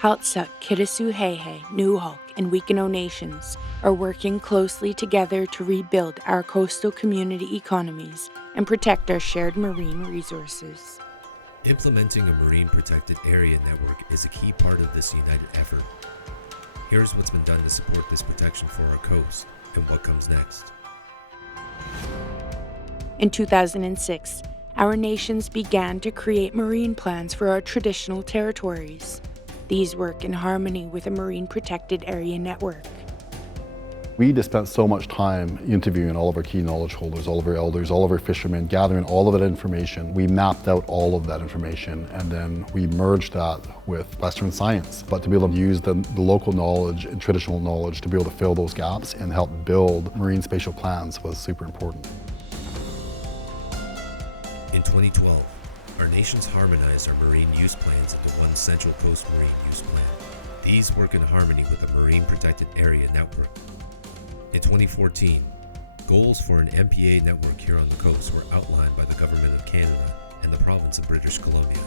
Haltsuk, Kitasuhehe, Nuhulk, and Wekino nations are working closely together to rebuild our coastal community economies and protect our shared marine resources. Implementing a marine protected area network is a key part of this united effort. Here's what's been done to support this protection for our coast and what comes next. In 2006, our nations began to create marine plans for our traditional territories. These work in harmony with a marine protected area network. We just spent so much time interviewing all of our key knowledge holders, all of our elders, all of our fishermen, gathering all of that information. We mapped out all of that information and then we merged that with Western science. But to be able to use the local knowledge and traditional knowledge to be able to fill those gaps and help build marine spatial plans was super important. In 2012, our nations harmonized our marine use plans into one central coast marine use plan. These work in harmony with the Marine Protected Area Network. In 2014, goals for an MPA network here on the coast were outlined by the Government of Canada and the Province of British Columbia.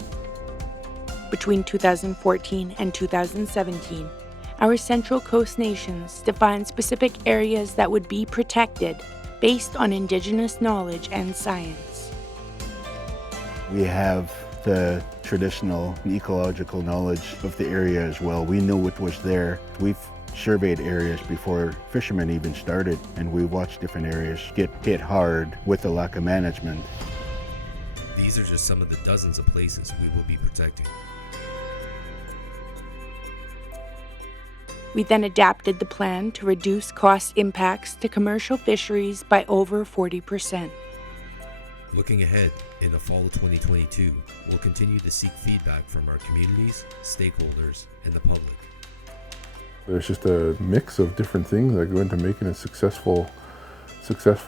Between 2014 and 2017, our Central Coast nations defined specific areas that would be protected based on Indigenous knowledge and science. We have the traditional ecological knowledge of the area as well. We know what was there. We've surveyed areas before fishermen even started, and we watched different areas get hit hard with the lack of management. These are just some of the dozens of places we will be protecting. We then adapted the plan to reduce cost impacts to commercial fisheries by over 40%. Looking ahead, in the fall of 2022, we'll continue to seek feedback from our communities, stakeholders, and the public. There's just a mix of different things that go into making a successful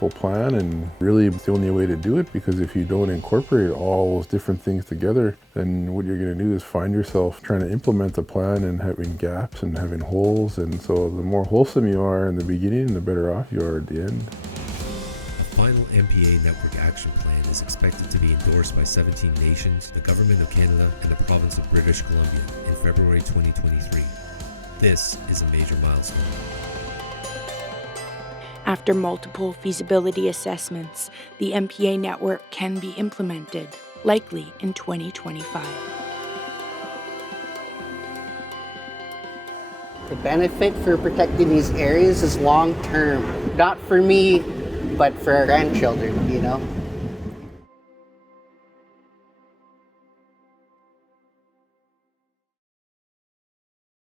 plan, and really it's the only way to do it, because if you don't incorporate all those different things together, then what you're going to do is find yourself trying to implement the plan and having gaps and having holes, and so the more wholesome you are in the beginning, the better off you are at the end. The final MPA Network Action Plan is expected to be endorsed by 17 nations, the Government of Canada, and the Province of British Columbia in February 2023. This is a major milestone. After multiple feasibility assessments, the MPA network can be implemented, likely in 2025. The benefit for protecting these areas is long term, not for me, but for our grandchildren, you know.